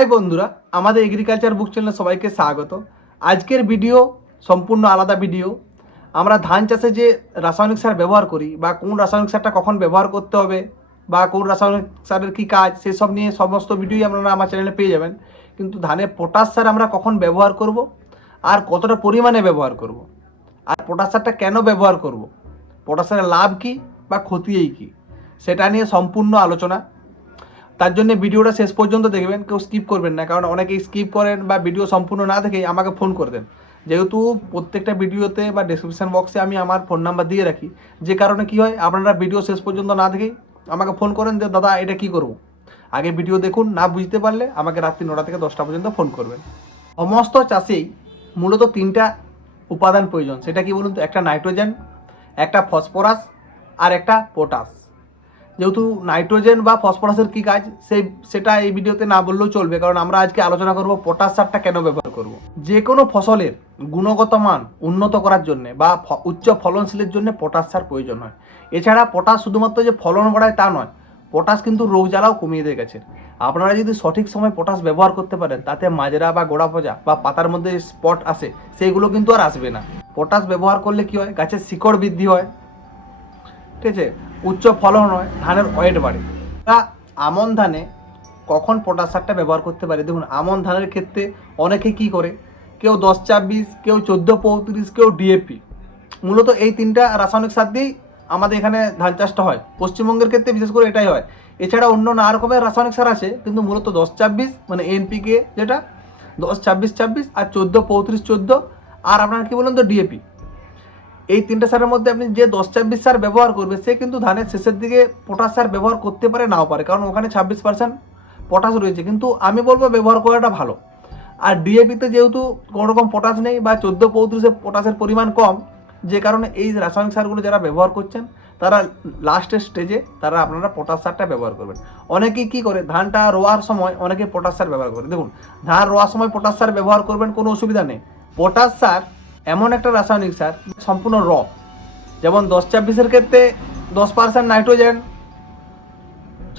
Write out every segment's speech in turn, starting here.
High বন্ধুরা, আমাদের agriculture বুক চ্যানেলে সবাইকে স্বাগত। আজকের ভিডিও সম্পূর্ণ আলাদা ভিডিও আমরা ধান চাষে যে রাসায়নিক সার ব্যবহার করি, বা কোন রাসায়নিক সারটা কখন ব্যবহার করতে হবে, বা কোন রাসায়নিক সারের কী কাজ সেসব নিয়ে সমস্ত ভিডিওই আপনারা আমার চ্যানেলে পেয়ে যাবেন। কিন্তু ধানে পটাশ সার আমরা কখন ব্যবহার করব, আর কতটা পরিমাণে ব্যবহার করব, আর পটাশ সারটা কেন ব্যবহার করব পটাশ সারের লাভ কী, বা ক্ষতিই কী, সেটা নিয়ে সম্পূর্ণ আলোচনা। তার জন্য ভিডিওটা শেষ পর্যন্ত দেখবেন, কেউ স্কিপ করবেন না। কারণ অনেকেই স্কিপ করেন বা ভিডিও সম্পূর্ণ না দেখেই আমাকে ফোন করে দেন। যেহেতু প্রত্যেকটা ভিডিওতে বা ডেসক্রিপশন বক্সে আমি আমার ফোন নাম্বার দিয়ে রাখি। যে কারণে কি হয়, আপনারা ভিডিও শেষ পর্যন্ত না দেখেই আমাকে ফোন করেন যে, দাদা, এটা কি করব? আগে ভিডিও দেখুন, না বুঝতে পারলে আমাকে রাত্রি নটা থেকে দশটা পর্যন্ত ফোন করবেন। সমস্ত চাষেই মূলত তিনটা উপাদান প্রয়োজন। সেটা কি বলুন তো? একটা নাইট্রোজেন একটা ফসফরাস আর একটা পটাশ যেহেতু নাইট্রোজেন বা ফসফরাসের কী কাজ, সেই, সেটা এই ভিডিওতে না বললেও চলবে, কারণ আমরা আজকে আলোচনা করব পটাশ সারটা কেন ব্যবহার করব। যে কোনো ফসলের গুণগত মান উন্নত করার জন্য বা উচ্চ ফলনশীলের জন্য পটাশ সার প্রয়োজন হয়। এছাড়া পটাশ শুধুমাত্র যে ফলন বাড়ায় তা নয়, পটাশ কিন্তু রোগ জ্বালাও কমিয়ে দিয়ে গেছে। আপনারা যদি সঠিক সময় পটাশ ব্যবহার করতে পারেন, তাতে মাজরা বা গোড়া পচা বা পাতার মধ্যে স্পট আসে সেইগুলো কিন্তু আর আসবে না। পটাশ ব্যবহার করলে কি হয়, গাছের শিকড় বৃদ্ধি হয় ঠিক আছে উচ্চ ফলন হয় ধানের ওয়েট বাড়ে। তা আমন ধানে কখন পটাশ সারটা ব্যবহার করতে পারে? দেখুন, আমন ধানের ক্ষেত্রে অনেকে কি করে? কেউ দশ ছাব্বিশ, কেউ চোদ্দ পঁয়ত্রিশ, কেউ ডিএপি। মূলত এই তিনটা রাসায়নিক সার দিয়েই আমাদের এখানে ধান চাষটা হয়। পশ্চিমবঙ্গের ক্ষেত্রে বিশেষ করে এটাই হয়। এছাড়া অন্য নানা রকমের রাসায়নিক সার আছে, কিন্তু মূলত দশ ছাব্বিশ মানে এনপিকে যেটা, দশ ছাব্বিশ ছাব্বিশ আর চোদ্দ পঁয়ত্রিশ, চোদ্দ, আর আপনার কি বলুন তো, ডিএপি? এই তিনটা সারের মধ্যে আপনি যে দশ ছাব্বিশ সার ব্যবহার করবে, সে কিন্তু ধানের শেষের দিকে পটাশ সার ব্যবহার করতে পারে, নাও পারে। কারণ ওখানে ছাব্বিশ পার্সেন্ট পটাশ রয়েছে। কিন্তু আমি বলব ব্যবহার করাটা ভালো। আর ডিএপিতে যেহেতু কোনো রকম পটাশ নেই বা চোদ্দ পঁয়ত্রিশে পটাশের পরিমাণ কম, যে কারণে এই রাসায়নিক সারগুলো যারা ব্যবহার করছেন, তারা লাস্টের স্টেজে তারা আপনারা পটাশ সারটা ব্যবহার করবেন। অনেকেই কী করে, ধানটা রোয়ার সময় অনেকে পটাশ সার ব্যবহার করে। দেখুন, ধান রোয়ার সময় পটাশ সার ব্যবহার করবেন কোনো অসুবিধা নেই। পটাশ সার এমন একটা রাসায়নিক সার, সম্পূর্ণ র যেমন দশ ছাব্বিশের ক্ষেত্রে দশ পার্সেন্ট নাইট্রোজেন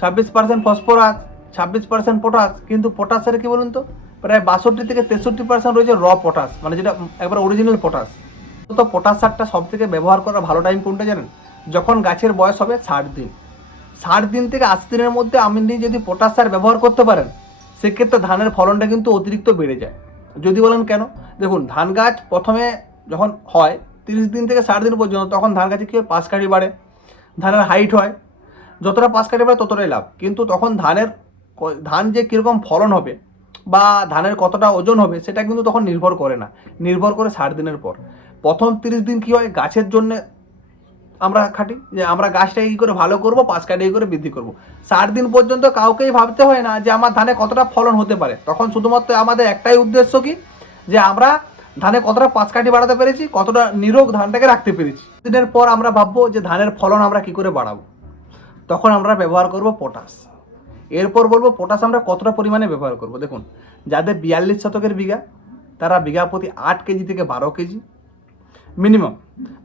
ছাব্বিশ পার্সেন্ট ফসফরাস ছাব্বিশ পার্সেন্ট পটাশ কিন্তু পটাশের কি বলুন তো? প্রায় বাষট্টি থেকে তেষট্টি পার্সেন্ট রয়েছে র পটাশ মানে যেটা একবার অরিজিনাল পটাশ তো পটাশ সারটা সব থেকে ব্যবহার করার ভালো টাইম কোনটা জানেন? যখন গাছের বয়স হবে ষাট দিন। ষাট দিন থেকে আশি দিনের মধ্যে আপনি যদি পটাশ সার ব্যবহার করতে পারেন, সেক্ষেত্রে ধানের ফলনটা কিন্তু অতিরিক্ত বেড়ে যায়। যদি বলেন কেন? দেখুন, ধান গাছ প্রথমে যখন হয়, তিরিশ দিন থেকে ষাট দিন পর্যন্ত, তখন ধান গাছে কী হয়? পাঁচ কাঠি বাড়ে। ধানের হাইট হয়। যতটা পাঁচ কাঠি বাড়ে, ততটাই লাভ। কিন্তু তখন ধানের ধান যে কীরকম ফলন হবে বা ধানের কতটা ওজন হবে, সেটা কিন্তু তখন নির্ভর করে না। নির্ভর করে ষাট দিনের পর। প্রথম তিরিশ দিন কী হয়? গাছের জন্যে আমরা খাটি, যে আমরা গাছটাকে কী করে ভালো করব? পাঁচ কাঠি করে বৃদ্ধি করব। ষাট দিন পর্যন্ত কাউকেই ভাবতে হয় না যে আমার ধানে কতটা ফলন হতে পারে। তখন শুধুমাত্র আমাদের একটাই উদ্দেশ্য কি? যে আমরা ধানে কতটা পাঁচ কাঠি বাড়াতে পেরেছি, কতটা নিরোগ ধানটাকে রাখতে পেরেছি। দিনের পর আমরা ভাববো যে ধানের ফলন আমরা কি করে বাড়াবো। তখন আমরা ব্যবহার করব পটাশ। এরপর বলব পটাশ আমরা কতটা পরিমাণে ব্যবহার করব। দেখুন, যাদের বিয়াল্লিশ শতকের বিঘা, তারা বিঘা প্রতি আট কেজি থেকে বারো কেজি। মিনিমাম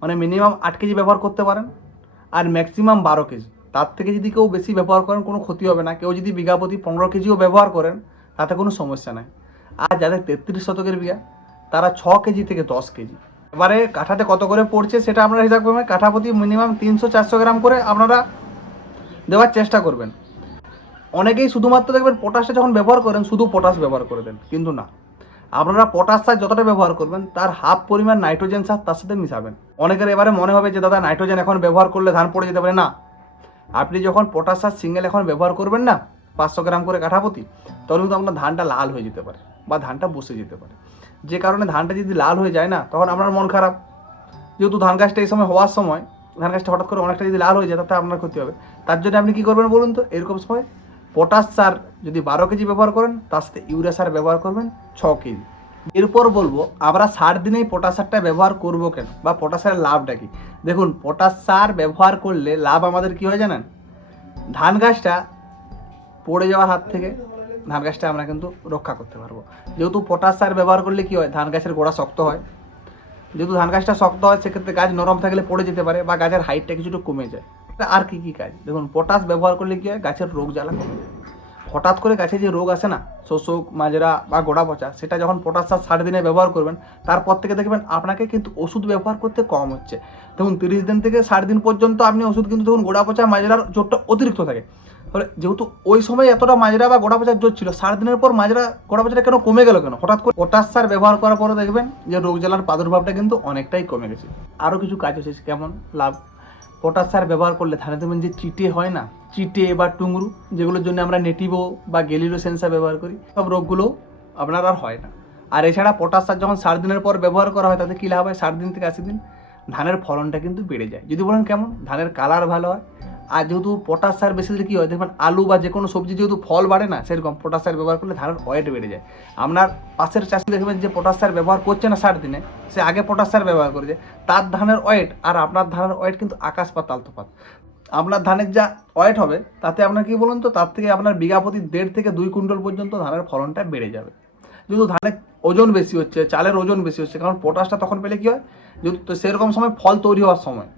মানে মিনিমাম আট কেজি ব্যবহার করতে পারেন, আর ম্যাক্সিমাম বারো কেজি। তার থেকে যদি কেউ বেশি ব্যবহার করেন, কোনো ক্ষতি হবে না। কেউ যদি বিঘা প্রতি পনেরো কেজিও ব্যবহার করেন, তাতে কোনো সমস্যা নাই। আর যাদের তেত্রিশ শতকের বিঘা, তারা ছ কেজি থেকে দশ কেজি। এবারে কাঠাতে কত করে পড়ছে সেটা আপনারা হিসাব করবেন। কাঠা প্রতি মিনিমাম তিনশো চারশো গ্রাম করে আপনারা দেওয়ার চেষ্টা করবেন। অনেকেই শুধুমাত্র দেখবেন পটাশটা যখন ব্যবহার করেন, শুধু পটাশ ব্যবহার করে দেন, কিন্তু না। আপনারা পটাশ সার যতটা ব্যবহার করবেন, তার হাফ পরিমাণ নাইট্রোজেন সার তার সাথে মিশাবেন। অনেকের এবারে মনে হবে যে, দাদা, নাইট্রোজেন এখন ব্যবহার করলে ধান পড়ে যেতে পারে। না। আপনি যখন পটাশ সার সিঙ্গেল এখন ব্যবহার করবেন না, পাঁচশো গ্রাম করে কাঠাপতি তখন কিন্তু আপনার ধানটা লাল হয়ে যেতে পারে। বা ধানটা বসে যেতে পারে। যে কারণে ধানটা যদি লাল হয়ে যায় না, তখন আপনার মন খারাপ। যেহেতু ধান গাছটা এই সময় হওয়ার সময়, ধান গাছটা হঠাৎ করে অনেকটা যদি লাল হয়ে যায়, তাতে আপনার ক্ষতি হবে। তার জন্য আপনি কী করবেন বলুন তো? এরকম সময় পটাশ সার যদি বারো কেজি ব্যবহার করেন, তার সাথে ইউরিয়া সার ব্যবহার করবেন ছ কেজি। এরপর বলব, আমরা ষাট দিনেই পটাশ সারটা ব্যবহার করব কেন? বা পটাশ সারের লাভটা কি? দেখুন, পটাশ সার ব্যবহার করলে লাভ আমাদের কি হয় জানেন? ধান গাছটা পড়ে যাওয়ার হাত থেকে ধান গাছটা আমরা কিন্তু রক্ষা করতে পারব। যেহেতু পটাশ সার ব্যবহার করলে কি হয়? ধান গাছের গোড়া শক্ত হয়। যেহেতু ধান গাছটা শক্ত হয়, সেক্ষেত্রে গাছ নরম থাকলে পড়ে যেতে পারে বা গাছের হাইটটা কিছুটা কমে যায়। আর কি কি কাজ? দেখুন পটাশ ব্যবহার করলে কি হয়? গাছের রোগ জ্বালা কমে যায়। হঠাৎ করে গাছে যে রোগ আসে না, শোষক, মাজরা বা গোড়া পচা, সেটা যখন পটাশ সার ষাট দিনে ব্যবহার করবেন, তারপর থেকে দেখবেন আপনাকে কিন্তু ওষুধ ব্যবহার করতে কম হচ্ছে। দেখুন, তিরিশ দিন থেকে ষাট দিন পর্যন্ত আপনি ওষুধ কিন্তু দেখুন, গোড়া পচা, মাজরার জোরটা অতিরিক্ত থাকে। ফলে যেহেতু ওই সময় এতটা মাজরা বা গোটা পচার জোর ছিল ষাট দিনের পর মাজরা গোটা পচাটা কেন কমে গেল কেন? হঠাৎ করে পটাশ সার ব্যবহার করার পরে দেখবেন যে রোগ জ্বালার প্রাদুর্ভাবটা কিন্তু অনেকটাই কমে গেছে। আরও কিছু কাজ হচ্ছে কেমন? লাভ। পটাশ সার ব্যবহার করলে ধানে দেখবেন যে চিটে হয় না, চিটে বা টুংরু, যেগুলোর জন্য আমরা নেটিভো বা গেলিরো সেন্সার ব্যবহার করি, সব রোগগুলো আপনার আর হয় না। আর এছাড়া পটাশ সার যখন ষাট দিনের পর ব্যবহার করা হয়, তাতে কী লাভ হয়? ষাট দিন থেকে আশি দিন ধানের ফলনটা কিন্তু বেড়ে যায়। যদি বলেন কেমন? ধানের কালার ভালো হয় আর যেহেতু পটাশ সার বেশি দিলে কী হয়? দেখবেন আলু বা যে কোনো সবজি যেহেতু ফল বাড়ে না, সেরকম পটাশ সার ব্যবহার করলে ধানের ওয়েট বেড়ে যায়। আপনার পাশের চাষি দেখবেন যে পটাশ সার ব্যবহার করছে না ষাট দিনে, সে আগে পটাশ সার ব্যবহার করেছে। তার ধানের ওয়েট আর আপনার ধানের ওয়েট কিন্তু আকাশ পাতাল তফাৎ। আপনার ধানের যা ওয়েট হবে, তাতে আপনার কি বলুন তো, তার থেকে আপনার বিঘা প্রতি দেড় থেকে দুই কুইন্টাল পর্যন্ত ধানের ফলনটা বেড়ে যাবে। যেহেতু ধানের ওজন বেশি হচ্ছে, চালের ওজন বেশি হচ্ছে, কারণ পটাশটা তখন পেলে কি হয়? যেহেতু সেরকম সময় ফল তৈরি হওয়ার সময়।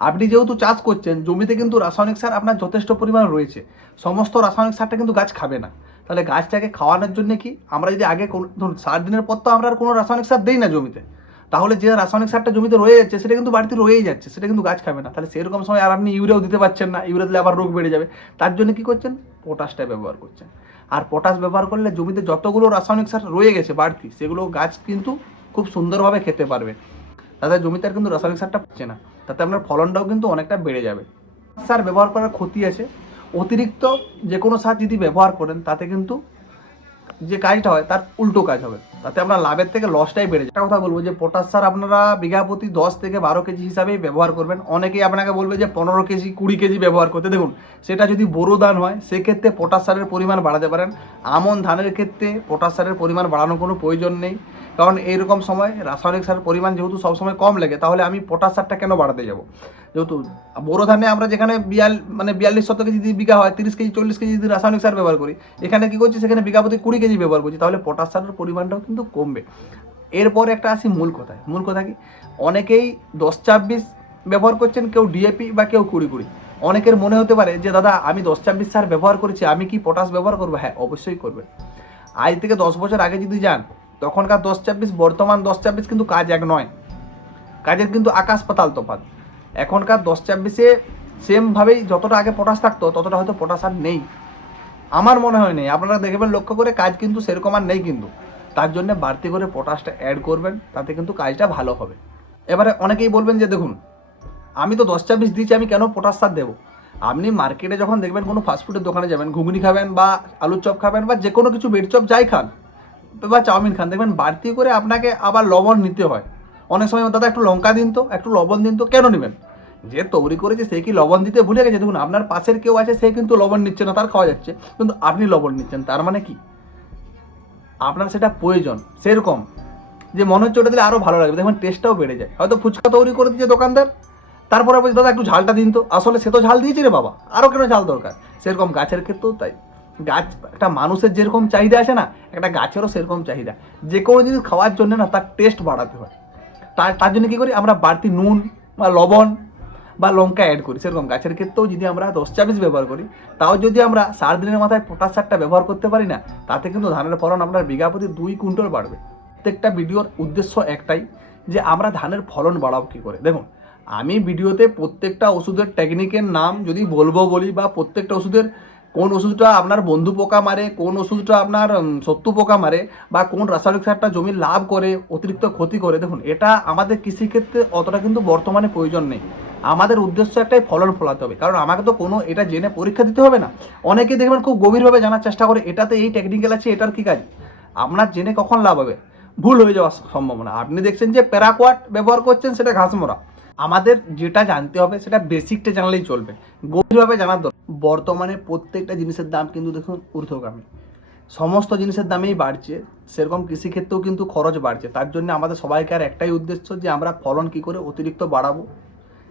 আপনি যেহেতু চাষ করছেন, জমিতে কিন্তু রাসায়নিক সার আপনার যথেষ্ট পরিমাণ রয়েছে। সমস্ত রাসায়নিক সারটা কিন্তু গাছ খাবে না। তাহলে গাছটাকে খাওয়ানোর জন্য কি? আমরা যদি আগে কোনো ধরুন সাত দিনের পর তো আমরা আর কোনো রাসায়নিক সার দিই না জমিতে। তাহলে যে রাসায়নিক সারটা জমিতে রয়ে যাচ্ছে সেটা কিন্তু বাড়িতে রয়েই যাচ্ছে, সেটা কিন্তু গাছ খাবে না। তাহলে সেরকম সময় আর আপনি ইউরিয়াও দিতে পারছেন না। ইউরিয়া দিলে আবার রোগ বেড়ে যাবে। তার জন্য কি করছেন? পটাশটা ব্যবহার করছেন। আর পটাশ ব্যবহার করলে জমিতে যতগুলো রাসায়নিক সার রয়ে গেছে বাড়তি, সেগুলো গাছ কিন্তু খুব সুন্দরভাবে খেতে পারবে। তাদের জমিতে আর কিন্তু রাসায়নিক সারটা পাচ্ছে না। তাতে আপনার ফলনটাও কিন্তু অনেকটা বেড়ে যাবে। সার ব্যবহার করার ক্ষতি আছে। অতিরিক্ত যে কোনো সার যদি ব্যবহার করেন, তাতে কিন্তু যে কাজটা হয়, তার উল্টো কাজ হবে। তাতে আপনার লাভের থেকে লসটাই বেড়ে যায়। কথা বলব যে পটাশ সার আপনারা বিঘা প্রতি দশ থেকে বারো কেজি হিসাবেই ব্যবহার করবেন। অনেকেই আপনাকে বলবে যে, পনেরো কেজি, কুড়ি কেজি ব্যবহার করতে। দেখুন, সেটা যদি বোরো ধান হয়, সেক্ষেত্রে পটাশ সারের পরিমাণ বাড়াতে পারেন। আমন ধানের ক্ষেত্রে পটাশ সারের পরিমাণ বাড়ানোর কোনো প্রয়োজন নেই। কারণ এইরকম সময় রাসায়নিক সারের পরিমাণ যেহেতু সবসময় কম লাগে, তাহলে আমি পটাশ সারটা কেন বাড়াতে যাব? যেহেতু বোরো ধানে আমরা যেখানে বিয়াল মানে বিয়াল্লিশ শত কেজি যদি বিঘা হয়, তিরিশ কেজি, চল্লিশ কেজি যদি রাসায়নিক সার ব্যবহার করি, এখানে কী করছি? সেখানে বিঘা প্রতি কুড়ি কেজি ব্যবহার করছি, তাহলে পটাশ সারের পরিমাণটাও কিন্তু কমবে। এরপর একটা আসি মূল কথায় মূল কথা কি? অনেকেই দশ ছাব্বিশ ব্যবহার করছেন, কেউ ডিএপি বা কেউ কুড়ি কুড়ি। অনেকের মনে হতে পারে যে, দাদা, আমি দশ ছাব্বিশ সার ব্যবহার করেছি, আমি কি পটাশ ব্যবহার করব? হ্যাঁ অবশ্যই করবেন। আজ থেকে দশ বছর আগে যদি যান তখনকার দশ ছাব্বিশ, বর্তমান দশ ছাব্বিশ কিন্তু কাজ এক নয়। কাজের কিন্তু আকাশ পাতাল তফাৎ। এখনকার দশ ছাব্বিশে সেমভাবেই যতটা আগে পটাশ থাকতো, ততটা হয়তো পটাশ আর নেই। আমার মনে হয় নেই। আপনারা দেখবেন লক্ষ্য করে কাজ কিন্তু সেরকম আর নেই কিন্তু। তার জন্য বাড়তি করে পটাশটা অ্যাড করবেন, তাতে কিন্তু কাজটা ভালো হবে। এবারে অনেকেই বলবেন যে, দেখুন, আমি তো দশ ছাব্বিশ দিচ্ছি আমি কেন পটাশ সার দেবো? আপনি মার্কেটে যখন দেখবেন কোনো ফাস্টফুডের দোকানে যাবেন, ঘুগনি খাবেন বা আলুর চপ খাবেন বা যে কোনো কিছু বেড চপ যাই খান বা চাউমিন খান। দেখবেন বাড়তি করে আপনাকে আবার লবণ নিতে হয়। অনেক সময় দাদা একটু লঙ্কা দিন তো, একটু লবণ দিন তো, কেন নেবেন? যে তৈরি করেছে সে কি লবণ দিতে ভুলে গেছে? দেখুন, আপনার পাশের কেউ আছে, সে কিন্তু লবণ নিচ্ছে না, তার খাওয়া যাচ্ছে। কিন্তু আপনি লবণ নিচ্ছেন, তার মানে কি? আপনার সেটা প্রয়োজন, সেরকম। যে মনে হচ্ছে ওটা দিলে আরও ভালো লাগবে। দেখবেন টেস্টটাও বেড়ে যায়। হয়তো ফুচকা তৈরি করে দিচ্ছে দোকানদার, তারপরে বলছি, দাদা, একটু ঝালটা দিন তো। আসলে সে তো ঝাল দিয়েছে রে বাবা আরও কেন ঝাল দরকার? সেরকম গাছের ক্ষেত্রেও তাই। গাছ, একটা মানুষের যেরকম চাহিদা আছে না, একটা গাছেরও সেরকম চাহিদা। যে কোনো জিনিস খাওয়ার জন্য না, তার টেস্ট বাড়াতে হয়। তার তার জন্য কী করি, আমরা বাড়তি নুন বা লবণ বা লঙ্কা অ্যাড করি। সেরকম গাছের ক্ষেত্রেও যদি আমরা দশ চাবিশ ব্যবহার করি, তাও যদি আমরা সার দিনের মাথায় পটাশ সারটা ব্যবহার করতে পারি না, তাতে কিন্তু ধানের ফলন আপনার বিঘা প্রতি দুই কুইন্টাল বাড়বে। প্রত্যেকটা ভিডিওর উদ্দেশ্য একটাই, যে আমরা ধানের ফলন বাড়াবো কী করে। দেখুন, আমি ভিডিওতে প্রত্যেকটা ওষুধের টেকনিকের নাম যদি বলব বলি বা প্রত্যেকটা ওষুধের কোন ওষুধটা আপনার বন্ধু পোকা মারে, কোন ওষুধটা আপনার শত্রু পোকা মারে, বা কোন রাসায়নিক সারটা জমির লাভ করে, অতিরিক্ত ক্ষতি করে, দেখুন, এটা আমাদের কৃষিক্ষেত্রে অতটা কিন্তু বর্তমানে প্রয়োজন নেই। আমাদের উদ্দেশ্য একটাই ফলন ফলাতে হবে। কারণ আমাকে তো কোনো, এটা জেনে পরীক্ষা দিতে হবে না। অনেকে দেখবেন খুব গভীরভাবে জানার চেষ্টা করে, এটাতে এই টেকনিক্যাল আছে, এটার কি কাজ? আপনার জেনে কখন লাভ হবে? ভুল হয়ে যাওয়ার সম্ভাবনা। আপনি দেখছেন যে প্যারাকোয়াট ব্যবহার করছেন, সেটা ঘাসমরা আমাদের যেটা জানতে হবে, সেটা বেসিকটা জানলেই চলবে। গভীরভাবে জানার দরকার। বর্তমানে প্রত্যেকটা জিনিসের দাম কিন্তু দেখুন ঊর্ধ্বগামী। সমস্ত জিনিসের দামেই বাড়ছে, সেরকম কৃষিক্ষেত্রেও কিন্তু খরচ বাড়ছে। তার জন্য আমাদের সবাইকে আর একটাই উদ্দেশ্য যে আমরা ফলন কী করে অতিরিক্ত বাড়াবো।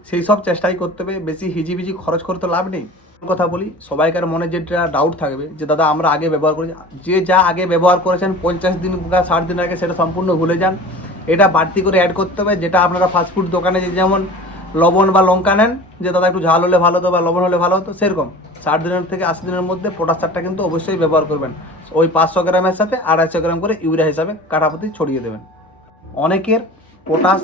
সেই সব চেষ্টাই করতে হবে। বেশি হিজিবিজি খরচ করে তো লাভ নেই। কথা বলি, সবাইকার মনে যেটা ডাউট থাকবে যে, দাদা, আমরা আগে ব্যবহার করেছি। যে যা আগে ব্যবহার করেছেন পঞ্চাশ দিন বা ষাট দিন আগে, সেটা সম্পূর্ণ ভুলে যান। এটা বাড়তি করে অ্যাড করতে হবে, যেটা আপনারা ফাস্টফুড দোকানে যে যেমন লবণ বা লঙ্কা নেন, যে দাদা একটু ঝাল হলে ভালো হতো বা লবণ হলে ভালো হতো, সেরকম। ষাট দিনের থেকে আশি দিনের মধ্যে পটাশ সারটা কিন্তু অবশ্যই ব্যবহার করবেন। ওই পাঁচশো গ্রামের সাথে আড়াইশো গ্রাম করে ইউরিয়া হিসাবে কাঠাপতি ছড়িয়ে দেবেন। অনেকের পটাশ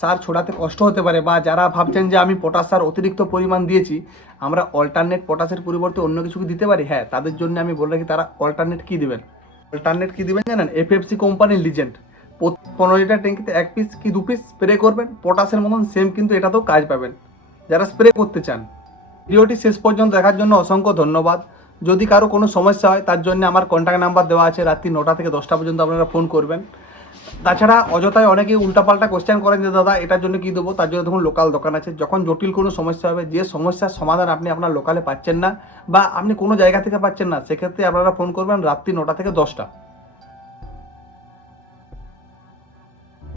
সার ছোড়াতে কষ্ট হতে পারে বা যারা ভাবছেন যে আমি পটাশ সার অতিরিক্ত পরিমাণ দিয়েছি, আমরা অল্টারনেট পটাশের পরিবর্তে অন্য কিছু কি দিতে পারি? হ্যাঁ তাদের জন্য আমি বলে রাখি তারা অল্টারনেট কী দেবেন? অল্টারনেট কী দেবেন জানেন? এফএফসি কোম্পানির লিজেন্ড পনেরো লিটার ট্যাঙ্কিতে এক পিস কি দু পিস স্প্রে করবেন? পটাশের মতন সেম কিন্তু এটাতেও কাজ পাবেন। যারা স্প্রে করতে চান। ভিডিওটি শেষ পর্যন্ত দেখার জন্য অসংখ্য ধন্যবাদ। যদি কারও কোনো সমস্যা হয়, তার জন্য আমার কন্ট্যাক্ট নাম্বার দেওয়া আছে। রাত্রি নটা থেকে দশটা পর্যন্ত আপনারা ফোন করবেন। তাছাড়া অযথায় অনেকে উল্টাপাল্টা কোশ্চেন করেন যে, দাদা, এটার জন্য কি দেবো? তার জন্য দেখুন লোকাল দোকান আছে। যখন জটিল কোনো সমস্যা হবে, যে সমস্যার সমাধান আপনি আপনার লোকালে পাচ্ছেন না, বা আপনি কোনো জায়গা থেকে পাচ্ছেন না, সেক্ষেত্রে আপনারা ফোন করবেন রাত্রি নটা থেকে দশটা।